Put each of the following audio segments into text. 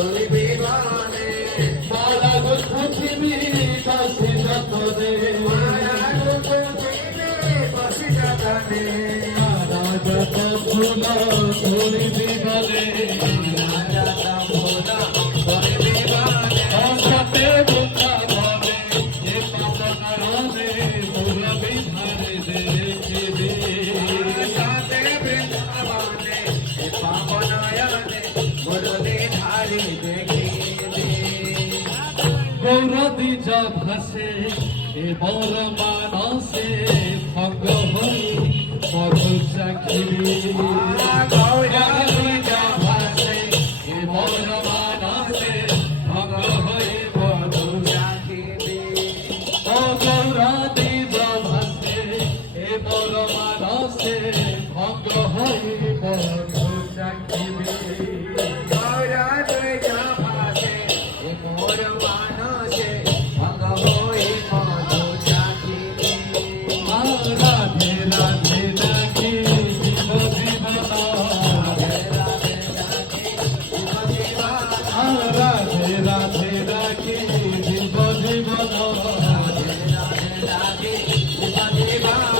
তোরি বিমানে মালা গো পৃথিবী বাসি যতনে মায়ালো পৃথিবী বাসি যতনে রাজত ভোলা তোরি বিমানে রাজত ভোলা তোরি বিমানে সাথে বোকা ভাবে এ পাবনায়নে মোর বিধারে দেখিবি সাথে বৃন্দাবনে এ পাবনায়নে মোর বিধারে দেখিবি গৌরদি যা ভাসে এ বর মানসে ভঙ্গ হই মধু চাখিবি গৌরদি যা ভাসে এ বর মানসে ভঙ্গ হই মধু চাখিবি ও গৌরদি যা ভাসে এ বর মানসে ভঙ্গ হই মধু চাখিবি গৌরদি যা ভাসে এ মোর মানসে ভঙ্গ হই মধু চাখিবি রাধে রাধে ডাকি জীব জীবনা রাধে রাধে ডাকি জীব জীবন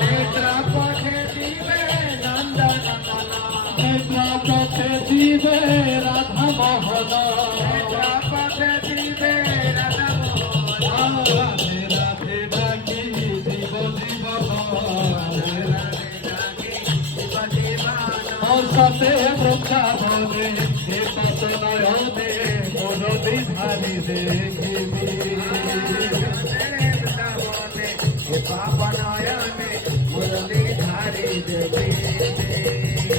নেত্র পথে দিবে নন্দন নেত্র পথে দিবে রাধা মোহন রাধে রাধে ডাকি জীব জীবন সাথে বৃন্দাবনে এ পতনয়নে মোর বিধারি দেখিবি পাপনায়নে মুরলী ধারি দেবে